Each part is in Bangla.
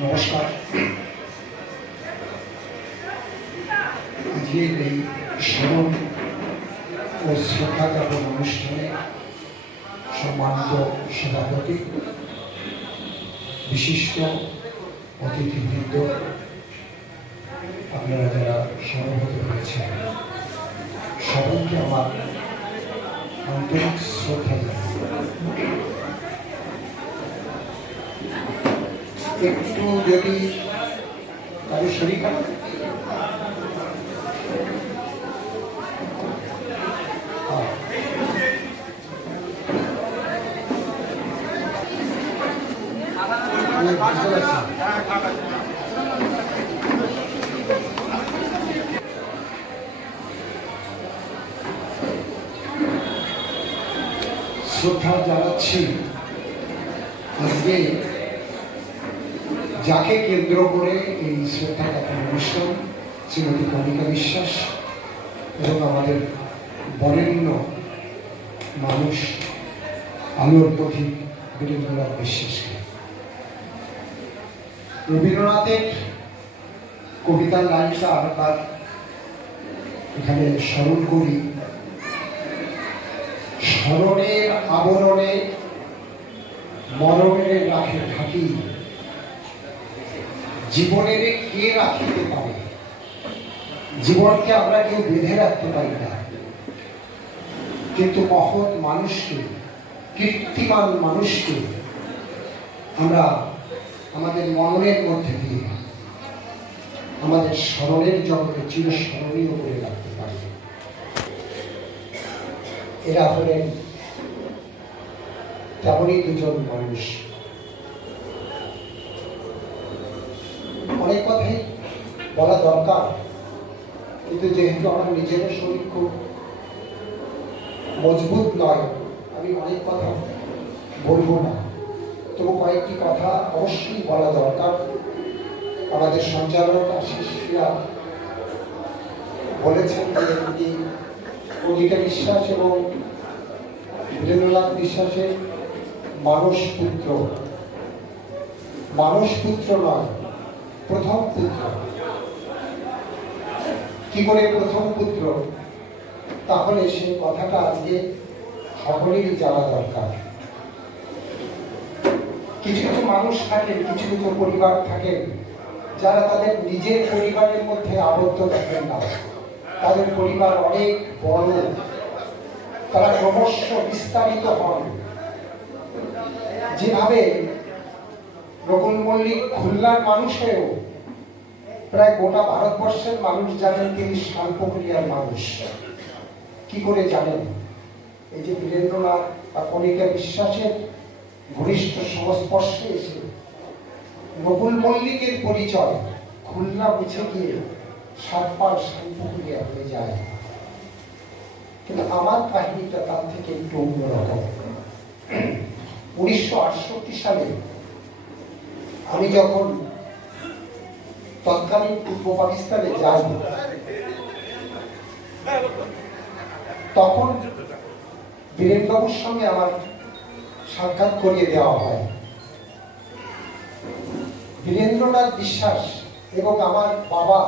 নমস্কার। আজকের এই স্মরণ ও শ্রদ্ধা জ্ঞাপন অনুষ্ঠানে সম্মানিত সভাপতি, বিশিষ্ট অতিথিবৃন্দ, আপনারা যারা সমবেত হয়েছেন, সবাইকে আমার আন্তরিক শ্রদ্ধা জানাই। একটু যদি কারো শরীর খারাপ, শ্রদ্ধা জানাচ্ছি আজকে যাকে কেন্দ্র করে এই শ্রদ্ধা জ্ঞাপন অনুষ্ঠান, শ্রীমতী কণিকা বিশ্বাস এবং আমাদের বরেণ্য মানুষ আলোর পথিক বীরেন্দ্রনাথ বিশ্বাসকে। রবীন্দ্রনাথের কবিতার লাইনটা আরেকবার এখানে স্মরণ করি। স্মরণের আবরণে মরণের রাখে ঢাকি, জীবনের কে রাখিতে পারে? জীবনকে আমরা কেউ বেঁধে রাখতে পারি না, কিন্তু মহৎ মানুষকে, কীর্তিমান মানুষকে আমরা আমাদের মননের মধ্যে দিয়ে আমাদের স্মরণের জগতে চিরস্মরণীয় করে রাখতে পারি। এরা হলেন তেমনই দুজন মানুষ। অনেক কথাই বলা দরকার, কিন্তু যেহেতু আমার নিজেরও শরীর খুব মজবুত নয়, আমি অনেক কথা বলবো না। তবু কয়েকটি কথা অবশ্যই বলা দরকার। আমাদের সঞ্চালক আশিসরা বলেছেন যে কণিকা বিশ্বাস এবং বীরেন্দ্রনাথ বিশ্বাসের মানস পুত্র। মানস পুত্র নয়, প্রথম পুত্র। কি করে প্রথম পুত্র? তাহলে সে কথাটা আজকে সকলেরই জানা দরকার। কিছু কিছু মানুষ থাকেন, কিছু কিছু পরিবার থাকেন যারা তাদের নিজের পরিবারের মধ্যে আবদ্ধ থাকেন না। তাদের পরিবার অনেক বড়, তারা ক্রমশ বিস্তারিত হন। যেভাবে রকুল মল্লিক খুলনার মানুষ হয়েও প্রায় গোটা ভারতবর্ষের মানুষ জানেন তিনি শালপুকুরিয়ার মানুষ। কি করে জানেন? এই যে বীরেন্দ্রনাথ বা কণিকা বিশ্বাসের ঘনিষ্ঠ সংস্পর্শে এসে রকুল মল্লিকের পরিচয় খুলনা মুছে গিয়ে সাতপাল শালপুকুরিয়া হয়ে যায়। কিন্তু আমার কাহিনীটা তার থেকে একটু অন্যরকম। 1968 সালে আমি যখন তৎকালীন পূর্ব পাকিস্তানে যাই, তখন বীরেনবাবুর সঙ্গে আমার সাক্ষাৎ করিয়ে দেওয়া হয়। বীরেন্দ্রনাথ বিশ্বাস এবং আমার বাবা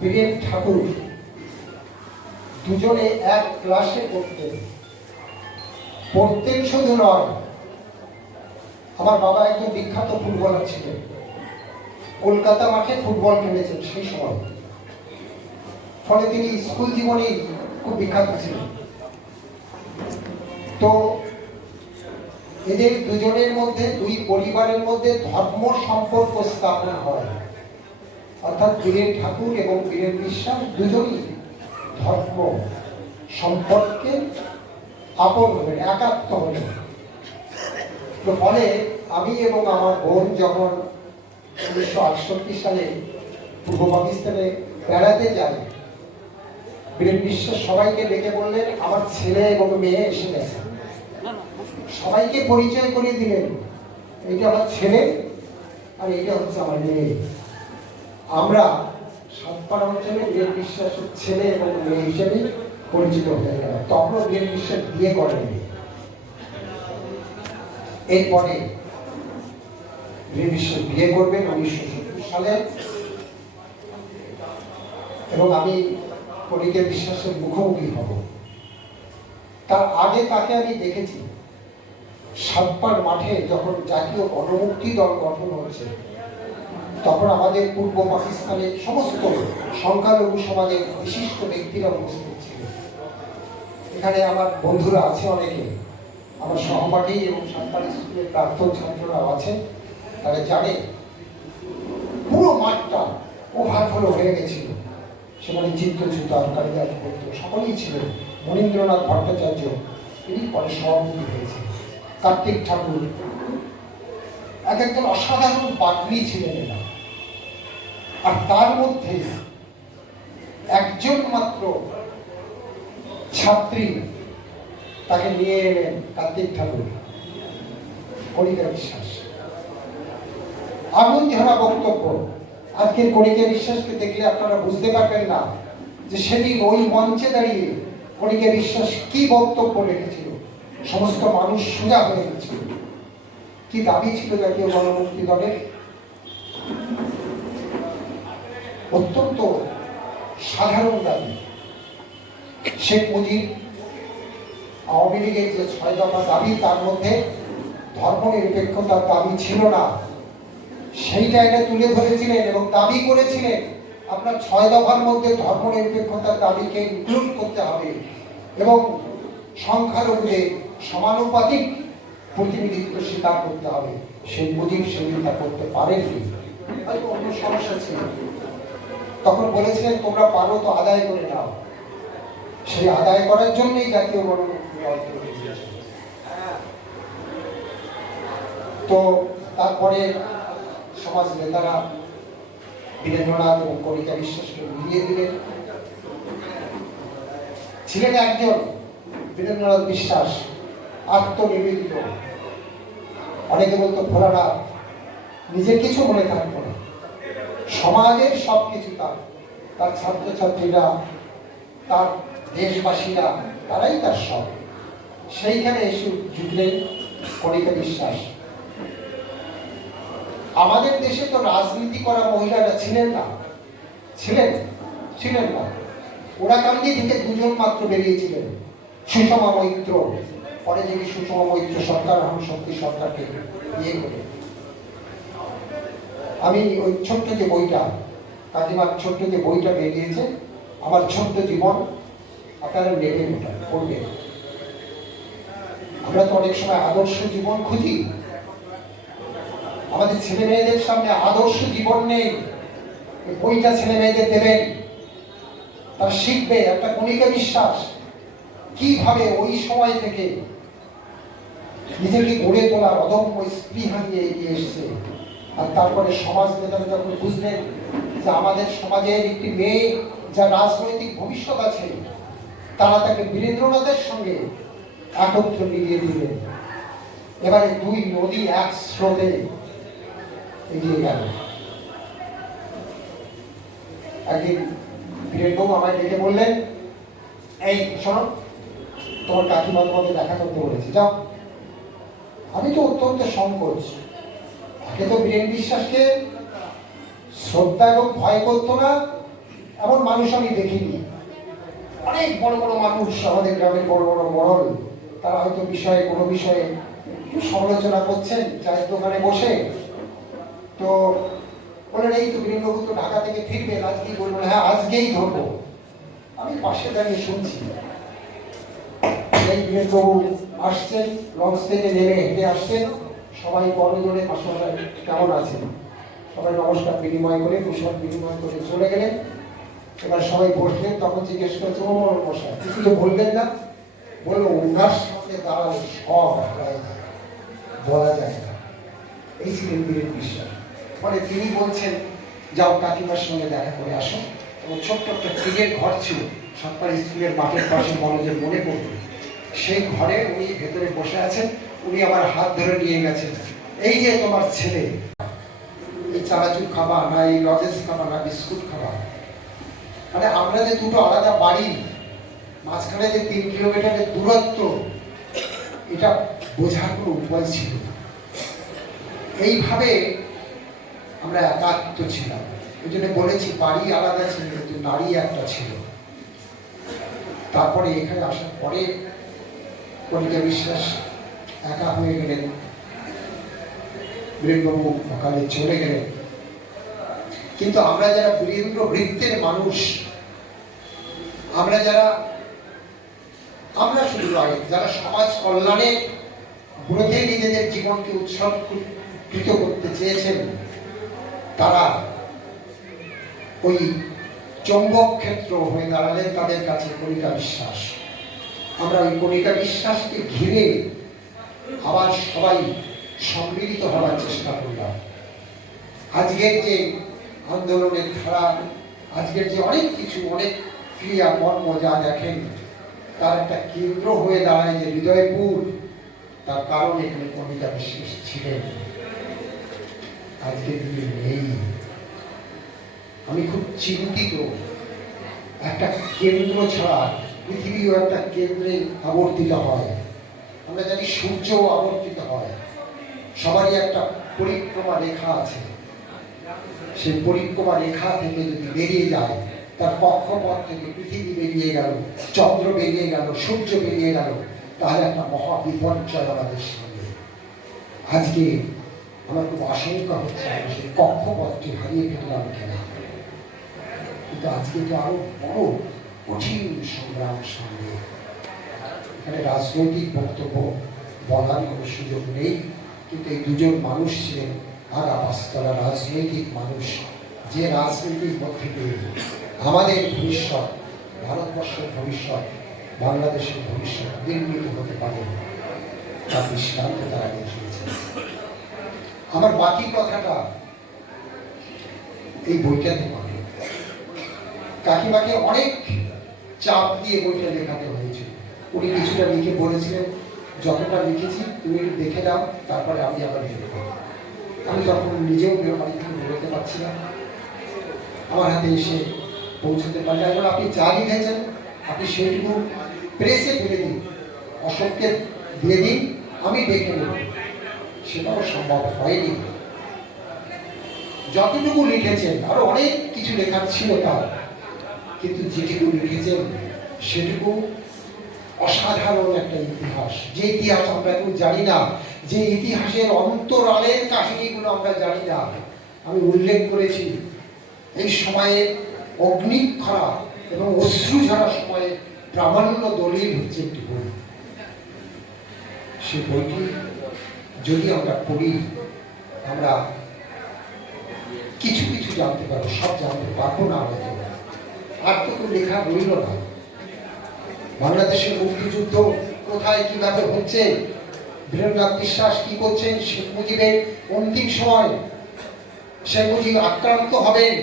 বীরেন ঠাকুর দুজনে এক ক্লাসে পড়তেন। শুধু নয়, আমার বাবা একজন বিখ্যাত ফুটবলার ছিলেন, কলকাতা মাঠে ফুটবল খেলেছেন সেই সময়। ফলে তিনি স্কুল জীবনে খুব বিখ্যাত ছিলেন। তো এদের দুজনের মধ্যে, দুই পরিবারের মধ্যে ধর্ম সম্পর্ক স্থাপন হয়। অর্থাৎ বীরেন ঠাকুর এবং বীরেন বিশ্বাস দুজনই ধর্ম সম্পর্কে আপন হলেন, একাত্ম হলেন। তো ফলে আমি এবং আমার বোন যখন 1968 সালে পূর্ব পাকিস্তানে বেড়াতে যাই, বীরেন বিশ্বাস সবাইকে ডেকে বললেন আমার ছেলে এবং মেয়ে এসে গেছে। সবাইকে পরিচয় করিয়ে দিলেন, এইটা আমার ছেলে আর এইটা হচ্ছে আমার মেয়ে। আমরা সাতপাড়া অঞ্চলে বীরেন বিশ্বাসের ছেলে এবং মেয়ে হিসেবে পরিচিত হয়ে গেল। তখন বীরেন বিশ্বাস বিয়ে করেননি। এরপরে বীরেন বিশ্বাস বিয়ে করবেন 1970 সালে, এবং আমি কণিকা বিশ্বাসের মুখোমুখি হব। তার আগে তাকে আমি দেখেছি সাতপার মাঠে যখন জাতীয় গণমুক্তি দল গঠন হচ্ছে, তখন আমাদের পূর্ব পাকিস্তানের সমস্ত সংখ্যালঘু সমাজের বিশিষ্ট ব্যক্তিরা উপস্থিত ছিলেন। এখানে আমার বন্ধুরা আছে অনেকে, আমার সহপাঠী এবং সরকারি স্কুলের প্রাক্তন ছাত্ররাও আছে, তারা জানে পুরো মাঠটা ওভারফ্লো হয়ে গেছিল। সেখানে চিত্রচ্যুতার, কালিদাস ভট্ট সকলেই ছিলেন। মনীন্দ্রনাথ ভট্টাচার্য তিনি পরে সভাপতি হয়েছে, কার্তিক ঠাকুর, এক একজন অসাধারণ বাগ্মী ছিলেন এরা। আর তার মধ্যে একজন মাত্র ছাত্রী, তাকে নিয়ে এলেন কার্তিক ঠাকুর, কণিকা বিশ্বাস। আগুন ঝরা বক্তব্য। আজকের কণিকা বিশ্বাসকে দেখলে আপনারা বুঝতে পারবেন না যে সেদিন ওই মঞ্চে দাঁড়িয়ে কণিকা বিশ্বাস কি বক্তব্য রেখেছিল। সমস্ত মানুষ সোজা হয়ে গেছিল। কি দাবি ছিল জাতীয় গণমুক্তি দলের? অত্যন্ত সাধারণ দাবি। শেখ মুজিব আওয়ামী লীগের যে 6 দফা দাবি, তার মধ্যে ধর্মনিরপেক্ষতার দাবি ছিল না, সেইটা এটা তুলে ধরেছিলেন এবং দাবি করেছিলেন আপনার 6 দফার মধ্যে ধর্মনিরপেক্ষতার দাবিকে ইনক্লুড করতে হবে এবং সংখ্যালঘুদের সমানুপাতিক প্রতিনিধিত্ব স্বীকার করতে হবে। শেখ মুজিব সেটা করতে পারেননি, হয়তো অন্য সমস্যা ছিল। তখন বলেছিলেন তোমরা পারো তো আদায় করে নাও। সেই আদায় করার জন্যই জাতীয় গণমুক্তি দল তৈরি হয়েছে। তো তারপরে সমাজ নেতারা বীরেন্দ্রনাথ এবং কণিকা বিশ্বাসকে মিলিয়ে দিলেন। ছিলেন একজন বীরেন্দ্রনাথ বিশ্বাস আত্মনিবেদিত, অনেকে বলতো ভোলানাথ, নিজের কিছু মনে থাকতো না, সমাজের সবকিছু তার ছাত্রছাত্রীরা, তার দেশবাসীরা, তারাই তার সব। সেইখানে এসে জুটলেন কণিকা বিশ্বাস। আমাদের দেশে তো রাজনীতি করা মহিলারা ছিলেন না, ছিলেন না। ওরাকান্দি থেকে 2 জন মাত্র বেরিয়েছিলেন, সুষমা মৈত্র, পরে যিনি সুষমা মৈত্র সরকার হন শক্তি সরকারকে বিয়ে করে। আমি ওই ছোট্ট যে বইটা, কাকিমার ছোট্ট যে বইটা বেরিয়েছে, আমার ছোট্ট জীবন, আপনারা নেবেন, ওটা পড়বেন। আমরা তো অনেক সময় আদর্শ জীবন খুঁজি, আমাদের ছেলে মেয়েদের সামনে আদর্শ জীবন নেই। বইটা ছেলে মেয়েদের দেবেন, তারা শিখবে একটা কণিকা বিশ্বাস কিভাবে ওই সময় থেকে নিজেকে গড়ে তোলার অদম্য স্পৃহা নিয়ে এগিয়ে এসছে। আর তারপরে সমাজ নেতারা যখন বুঝলেন যে আমাদের সমাজের একটি মেয়ে যা রাজনৈতিক ভবিষ্যৎ আছে, তারা তাকে বীরেন্দ্রনাথের সঙ্গে একত্র মিলিয়ে দিলেন। এবারে 2 নদী এক স্রোতে এগিয়ে গেল। একদিন বীরেনবাবু আমায় ডেকে বললেন, এই শোনো, তোমার কাকিমা তোমাকে দেখা করতে বলেছে, যাও। আমি তো অত্যন্ত সংকোচ, আগে তো বীরেন বিশ্বাসকে শ্রদ্ধা এবং ভয় করতো না এমন মানুষ আমি দেখিনি। অনেক বড় বড় মানুষ, আমাদের গ্রামের বড় বড় মডল, তারা হয়তো কোনো বিষয়ে সমালোচনা করছেন চায়ের দোকানে বসে, তো বলেন এই তো বীরেনবাবু তো ঢাকা থেকে ফিরবেন, আজকেই বলবেন, হ্যাঁ আজকেই ধরবো। আমি পাশে দাঁড়িয়ে শুনছি। এই বীরেনবাবু আসছেন, লঞ্চ থেকে নেমে হেঁটে আসছেন, সবাই বড় জোরে আসলে কেমন আছেন, সবাই নমস্কার বিনিময় করে, কুশল বিনিময় করে চলে গেলেন। এবার সবাই বসলেন, তখন জিজ্ঞেস করেছে, ও মশাই কিছু তো বললেন না? বললো, উনার সঙ্গে দাঁড়ালে সব বলা যায় না। এই ছিলেন বীরেন বিশ্বাস। মানে তিনি বলছেন, যাও কাকিমার সঙ্গে দেখা করে আসো। এবং ছোট্ট একটা টিনের ঘর ছিল সরকারি স্কুলের মাঠের পাশে, মনোজের মনে পড়বে, সেই ঘরে উনি ভেতরে বসে আছেন। উনি আমার হাত ধরে নিয়ে গেছেন, এই যে তোমার ছেলে, এই চানাচুর খাবা না, এই লজেন্স খাবা না, বিস্কুট খাবা। মানে আমরা যে 2টো আলাদা বাড়ি, মাঝখানে যে 3 কিলোমিটারের দূরত্ব, এটা বোঝার কোনো উপায় ছিল না। এইভাবে আমরা একাত্ম ছিলাম। ওই জন্য বলেছি বাড়ি আলাদা ছিল কিন্তু নারী একটা ছিল। তারপরে এখানে আসার পরে কণিকা বিশ্বাস একা হয়ে গেলেন, বীরেন্দ্রবাবু সকালে চলে গেলেন। কিন্তু আমরা যারা বীরেন্দ্র বৃত্তের মানুষ, আমরা শুধু নয়, যারা সমাজ কল্যাণে ব্রতে নিজেদের জীবনকে উৎসর্গীকৃত করতে চেয়েছেন, তারা ওই চৌম্বক ক্ষেত্র হয়ে দাঁড়ালেন তাদের কাছে কণিকা বিশ্বাস। আমরা ওই কণিকা বিশ্বাসকে ঘিরে আবার সবাই সম্মিলিত হওয়ার চেষ্টা করলাম। আজকের যে আন্দোলনের ধারা, আজকের যে অনেক কিছু, অনেক ক্রিয়া কর্ম যা দেখেন, তার একটা কেন্দ্র হয়ে দাঁড়ায় যে হৃদয়পুর, তার কারণ এখানে কণিকা বিশ্বাস ছিলেন। আজকে তিনি নেই। আমি খুব চিন্তিত। একটা কেন্দ্র ছাড়া পৃথিবীও একটা কেন্দ্রে আবর্তিত হয়। আমরা জানি সূর্য আবর্তিত হয়, সবারই একটা পরিক্রমা রেখা আছে। সেই পরিক্রমা রেখা থেকে যদি বেরিয়ে যায়, তার কক্ষপথ থেকে পৃথিবী বেরিয়ে গেল, চন্দ্র বেরিয়ে গেল, সূর্য বেরিয়ে গেল, তাহলে একটা মহা বিপর্যয় আমাদের সামনে। আজকে আমার খুব আশঙ্কা হচ্ছে সেই কক্ষপথটি হারিয়ে ফেললাম কেনা। কিন্তু আজকে তো আরো বড় কঠিন সংগ্রাম সামনে। এখানে রাজনৈতিক বক্তব্য বলার কোনো সুযোগ নেই, কিন্তু এই দুজন মানুষ ছিলেন আগা পাঁচতলা রাজনৈতিক মানুষ, যে রাজনীতির মধ্যে দিয়ে আমাদের ভবিষ্যৎ, ভারতবর্ষের ভবিষ্যৎ, বাংলাদেশের ভবিষ্যৎ নির্মিত হতে পারে, তার দৃষ্টান্ত তারা দেখিয়েছেন। আমার বাকি কথাটা এই বইটাতে পাবে। কাকিমাকে অনেক চাপ দিয়ে বইটা লেখাতে হয়েছিল। উনি কিছুটা লিখে বলেছিলেন, যতটা লিখেছি তুমি দেখে দাও, তারপরে আমি আবার লিখব। আমি তখন নিজেও বাড়ি থেকে বেরোতে পারছি না, আমার হাতে এসে পৌঁছতে পারলে এখন আপনি যা লিখেছেন আপনি সেইটুকু প্রেসে ফেলে দিন, অশোককে দিয়ে দিন, আমি দেখে নেব। সেটাও সম্ভব হয়নি। যতটুকু লিখেছেন, আরো অনেক কিছু লেখার ছিল তার, কিন্তু যেটুকু লিখেছেন সেটুকু অসাধারণ একটা ইতিহাস। যে ইতিহাস আমরা কেউ জানি না, যে ইতিহাসের অন্তরালের কাহিনীগুলো আমরা জানি না। আমি উল্লেখ করেছি এই সময়ে অগ্নিক্ষরা এবং অশ্রু ঝরা সময়ে প্রামাণ্য দলিল হচ্ছে একটি বই। সেই বইটি যদি আমরা পড়ি, আমরা কিছু কিছু জানতে পারবো, সব জানতে পারবো না হয়তো। আর তো কোনো লেখা রইল না। বাংলাদেশের মুক্তিযুদ্ধ কোথায় কিভাবে হচ্ছে, বীরেন্দ্রনাথ বিশ্বাস কি করছেন, শেখ মুজিবের অন্তিম সময় শেখ মুজিব আক্রান্ত হবেন,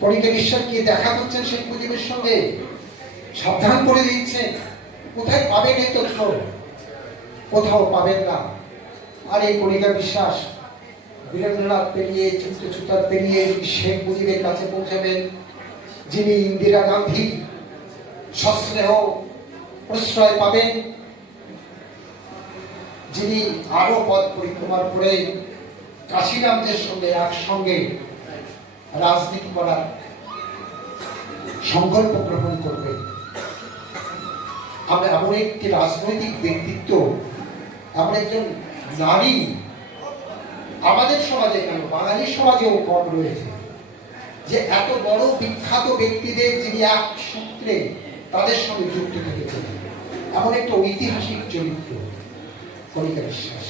কণিকা বিশ্বাস কি দেখা করছেন শেখ মুজিবের সঙ্গে, সাবধান করে দিচ্ছেন। কোথায় পাবেন এই তথ্য? কোথাও পাবেন না। আর এই কণিকা বিশ্বাস বীরেন্দ্রনাথ পেরিয়ে, চিত্তচূড়া পেরিয়ে শেখ মুজিবের কাছে পৌঁছাবেন, যিনি ইন্দিরা গান্ধী সস্নেহ প্রশ্রয় পাবেন, যিনি আরো পথ পরিক্রমার করে কাশিরামদের সঙ্গে একসঙ্গে রাজনীতি করার সংকল্প গ্রহণ করবেন। আমরা এমন একটি রাজনৈতিক ব্যক্তিত্ব, এমন একজন নারী আমাদের সমাজে, কেন বাঙালি সমাজেও কম রয়েছে, যে এত বড় বিখ্যাত ব্যক্তিদের যিনি এক সূত্রে তাদের সঙ্গে যুক্ত থেকেছেন। এমন একটা ঐতিহাসিক চরিত্র কণিকা বিশ্বাস।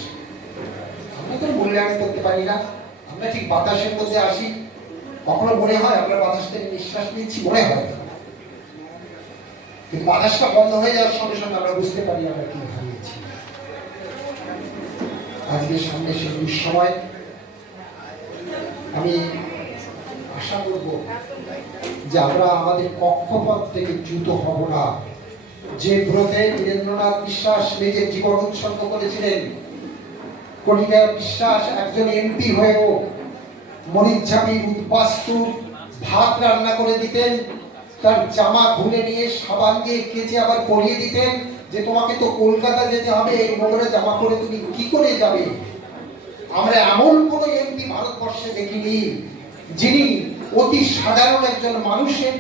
আমরা তো মূল্যায়ন করতে পারি না। আমরা ঠিক বাতাসের মধ্যে আসি, কখনো মনে হয় আমরা বাতাস থেকে নিঃশ্বাস নিচ্ছি, মনে হয়, কিন্তু বাতাসটা বন্ধ হয়ে যাওয়ার সঙ্গে সঙ্গে আমরা বুঝতে পারি আমরা কি হারিয়েছি। আজকে সামনে সেই দুঃসময়, আমি আশা করব যে আমরা আমাদের কক্ষপথ থেকে চ্যুত হব না। যে ব্রতে বীরেন্দ্রনাথ বিশ্বাস নিজের জীবন উৎসর্গ করেছিলেন, কণিকা বিশ্বাস একজন এমপি হয়েও মরিচঝাপি উদ্বাস্তু ভাত রান্না করে দিতেন, তার জামা খুলে নিয়ে সাবান দিয়ে কেচে আবার পরিয়ে দিতেন, যে তোমাকে তো কলকাতা যেতে হবে, এই নোংরা জামা পরে তুমি কি করে যাবে। আমরা এমন কোন এমপি ভারতবর্ষে দেখিনি যিনি অতি সাধারণ একজন মানুষের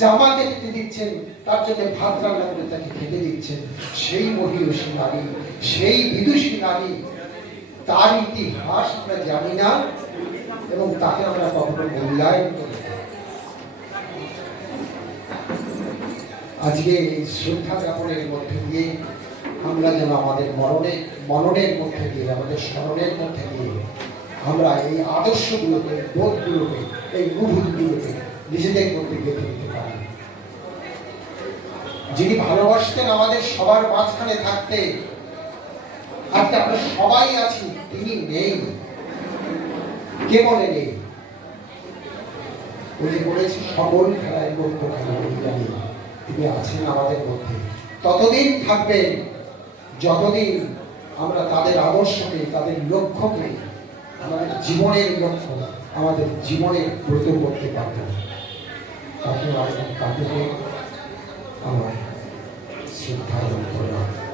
জামা দেখতে দিচ্ছেন, তার জন্য ভাত রান্না করে তাকে খেতে দিচ্ছেন। সেই মহিষী নারী, সেই বিদুষী নারী, তার ইতিহাস আমরা জানি না এবং তাকে আমরা কখনো মূল্যায়ন করি না। আজকে এই শ্রদ্ধা জ্ঞাপনের মধ্যে দিয়ে আমরা যেন আমাদের মননের মধ্যে দিয়ে, আমাদের স্মরণের মধ্যে দিয়ে আমরা এই আদর্শগুলোকে, বোধগুলোকে, এই অনুভূতিগুলোকে নিজেদের মধ্যে গেঁথে দিতে পারি। যিনি ভালোবাসতেন আমাদের সবার মাঝখানে থাকতে, আজকে আমরা সবাই আছি, তিনি নেই। কে বলে নেই? উনি বলেছি সকল খেলায় লক্ষ্য খেলা জানি তিনি আছেন আমাদের মধ্যে। ততদিন থাকবেন যতদিন আমরা তাদের আদর্শকে, তাদের লক্ষ্যকে আমাদের জীবনের লক্ষ্য, আমাদের জীবনের ব্রত করতে পারব। তাকে আমার শ্রদ্ধা করলাম।